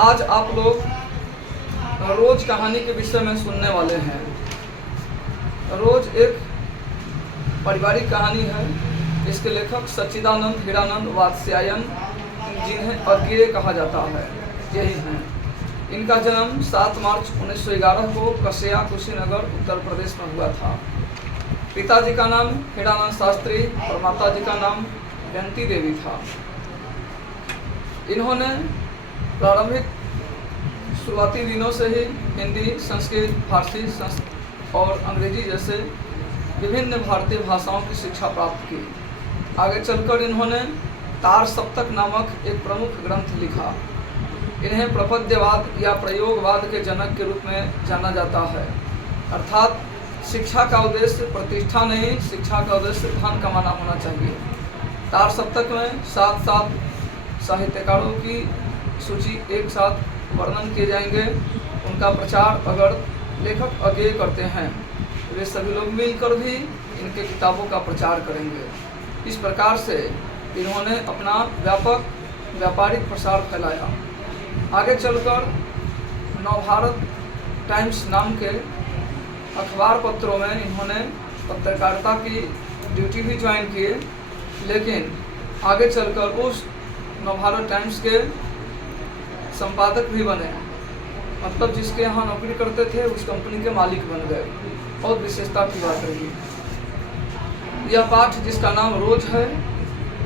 आज आप लोग रोज कहानी के विषय में सुनने वाले हैं। रोज एक पारिवारिक कहानी है। इसके लेखक सच्चिदानंद हीरानंद वात्स्यायन, जिन्हें अज्ञेय कहा जाता है, यही हैं। इनका जन्म 7 मार्च 1911 को कसया कुशीनगर उत्तर प्रदेश में हुआ था। पिताजी का नाम हीरानंद शास्त्री और माताजी का नाम जयंती देवी था। इन्होंने प्रारंभिक शुरुआती दिनों से ही हिंदी, संस्कृत, फारसी और अंग्रेजी जैसे विभिन्न भारतीय भाषाओं की शिक्षा प्राप्त की। आगे चलकर इन्होंने तार सप्तक नामक एक प्रमुख ग्रंथ लिखा। इन्हें प्रपद्यवाद या प्रयोगवाद के जनक के रूप में जाना जाता है। अर्थात शिक्षा का उद्देश्य प्रतिष्ठा नहीं, शिक्षा का उद्देश्य धन कमाना होना चाहिए। तार सप्तक में 7 साहित्यकारों की सूची एक साथ वर्णन किए जाएंगे। उनका प्रचार अगर लेखक अज्ञेय करते हैं, वे सभी लोग मिलकर भी इनके किताबों का प्रचार करेंगे। इस प्रकार से इन्होंने अपना व्यापक व्यापारिक प्रसार फैलाया। आगे चलकर नवभारत टाइम्स नाम के अखबार पत्रों में इन्होंने पत्रकारिता की ड्यूटी भी ज्वाइन किए, लेकिन आगे चलकर उस नवभारत टाइम्स के संपादक भी बने। मतलब जिसके यहाँ नौकरी करते थे उस कंपनी के मालिक बन गए। बहुत विशेषता की बात रही। यह पाठ जिसका नाम रोज है,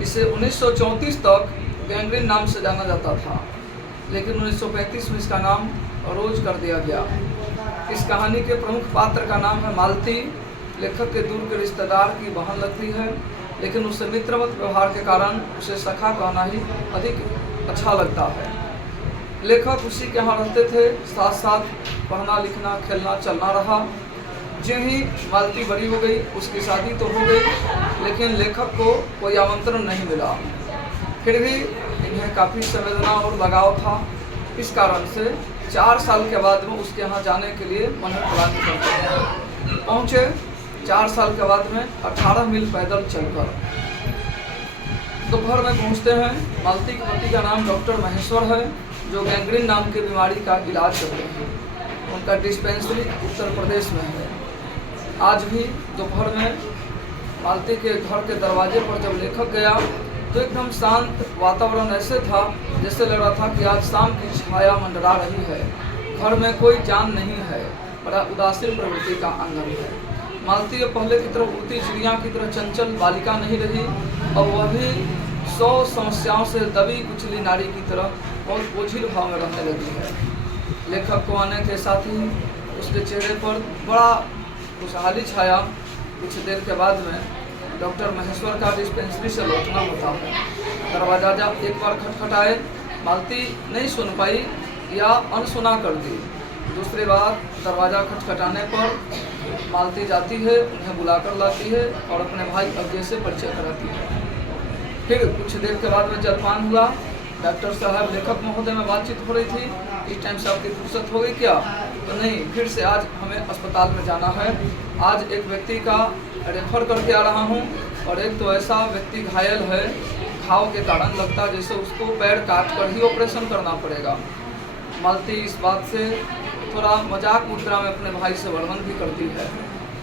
इसे 1934 तक गैंग्रीन नाम से जाना जाता था, लेकिन 1935 में इसका नाम रोज कर दिया गया। इस कहानी के प्रमुख पात्र का नाम है मालती। लेखक के दूर के रिश्तेदार की बहन लगती है, लेकिन उससे मित्रवत व्यवहार के कारण उसे सखा कहना ही अधिक अच्छा लगता है। लेखक उसी के यहाँ रहते थे, साथ साथ पढ़ना लिखना खेलना चलना रहा। जो ही मालती बड़ी हो गई, उसकी शादी तो हो गई, लेकिन लेखक को कोई आमंत्रण नहीं मिला। फिर भी इन्हें काफ़ी संवेदना और लगाव था। इस कारण से 4 साल के बाद में उसके यहाँ जाने के लिए मन प्लानिंग करते पहुँचे। 4 साल के बाद में 18 मील पैदल चलकर दोपहर में पहुँचते हैं। मालती के पति का नाम डॉक्टर महेश्वर है, जो गैंग्रीन नाम की बीमारी का इलाज करते हैं। उनका डिस्पेंसरी उत्तर प्रदेश में है। आज भी दोपहर में मालती के घर के दरवाजे पर जब लेखक गया तो एकदम शांत वातावरण ऐसे था जैसे लग रहा था कि आज शाम की छाया मंडरा रही है। घर में कोई जान नहीं है, बड़ा उदासीन प्रवृत्ति का आंगन है। मालती अब पहले की तरह उड़ती चिड़िया की तरह चंचल बालिका नहीं रही। अब वह भी 100 समस्याओं से दबी कुचली नारी की तरह बहुत बोझिल भाव में रहने लगी है। लेखक को आने के साथ ही उसके चेहरे पर बड़ा खुशहाली छाया। कुछ देर के बाद में डॉक्टर महेश्वर का डिस्पेंसरी से लौटना होता है। दरवाजा जब एक बार खटखटाए, मालती नहीं सुन पाई या अनसुना कर दी। दूसरी बार दरवाज़ा खटखटाने पर मालती जाती है, उन्हें बुलाकर लाती है और अपने भाई अज्ञेय से परिचय कराती है। फिर कुछ देर के बाद में जलपान हुआ। डॉक्टर साहब, लेखक महोदय में बातचीत हो रही थी, इस टाइम से आपकी फुर्सत हो गई क्या? तो नहीं, फिर से आज हमें अस्पताल में जाना है। आज एक व्यक्ति का रेफर करके आ रहा हूँ और एक तो ऐसा व्यक्ति घायल है, घाव के कारण लगता जैसे उसको पैर काट कर ही ऑपरेशन करना पड़ेगा। मालती इस बात से थोड़ा मजाक मुद्रा में अपने भाई से वर्णन भी करती है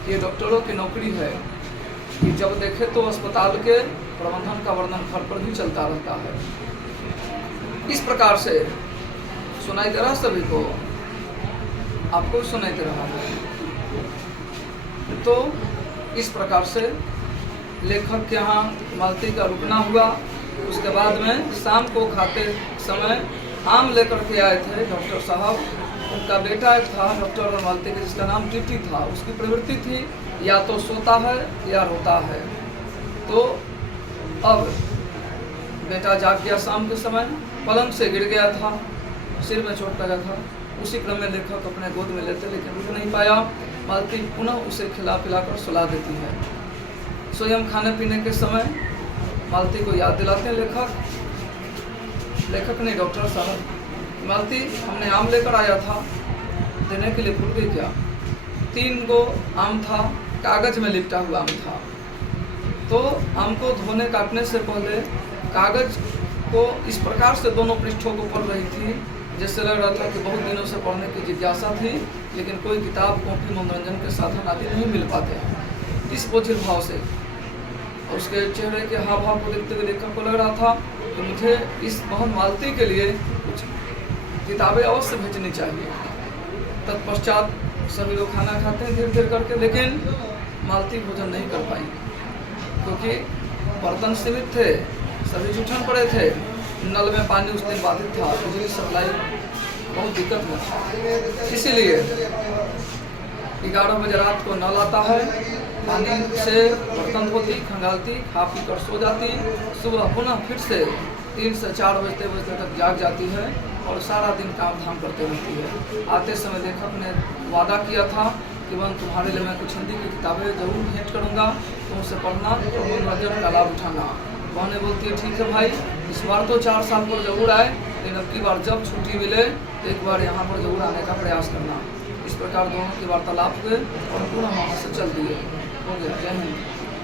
कि ये डॉक्टरों की नौकरी है कि जब देखे तो अस्पताल के प्रबंधन का वर्णन घर पर भी चलता रहता है। इस प्रकार से सुनाई दे रहा सभी को, आपको सुनाई दे रहा है। तो इस प्रकार से लेखक के यहाँ मालती का रुकना हुआ। उसके बाद में शाम को खाते समय आम लेकर के आए थे डॉक्टर साहब। उनका बेटा एक था डॉक्टर मालती के, जिसका नाम टीटी था। उसकी प्रवृत्ति थी या तो सोता है या रोता है। तो अब बेटा जाग गया शाम के समय, पलंग से गिर गया था, सिर में चोट लगा था। उसी क्रम में लेखक अपने गोद में लेते, लेकिन उठ नहीं पाया। मालती पुनः उसे खिला पिलाकर सुला देती है। स्वयं खाने पीने के समय मालती को याद दिलाते हैं लेखक ने, डॉक्टर साहब मालती, हमने आम लेकर आया था, देने के लिए भूल गई क्या? 3 गो आम था, कागज में लिपटा हुआ आम था। तो आम को धोने काटने से पहले कागज को इस प्रकार से दोनों पृष्ठों को पढ़ रही थी जिससे लग रहा था कि बहुत दिनों से पढ़ने की जिज्ञासा थी, लेकिन कोई किताब, कॉपी, मनोरंजन के साधन आदि नहीं मिल पाते हैं। इस बोझिल भाव से और उसके चेहरे के हाव भाव को देखते हुए लेखक को लग रहा था कि मुझे इस मोहन मालती के लिए कुछ किताबें अवश्य भेजनी चाहिए। तत्पश्चात सभी लोग खाना खाते हैं धीरे धीरे करके, लेकिन मालती भोजन नहीं कर पाई क्योंकि बर्तन सीमित थे, सभी जूठन पड़े थे, नल में पानी उस दिन बाधित था, बिजली सप्लाई बहुत दिक्कत में था। इसीलिए 11 बजे रात को नल आता है, पानी से बर्तन धोती, खंगालती, खा पी कर सो जाती, सुबह पुनः फिर से 3 से 4 बजे तक जाग जाती है और सारा दिन काम धाम करते रहती है। आते समय लेखक ने वादा किया था कि वह तुम्हारे लिए मैं कुछ हिंदी की किताबें जरूर भेंट करूँगा, तुम उसे पढ़ना और मनोरंजन का लाभ उठाना। बहने बोलती है ठीक है भाई, इस बार तो 4 साल पर जरूर आए, लेकिन अब की बार जब छुट्टी मिले एक बार यहाँ पर जरूर आने का प्रयास करना। इस प्रकार दोनों की वार्तालाप हुए और पूरा वहाँ से चल दिए। हो गया। जय हिंद।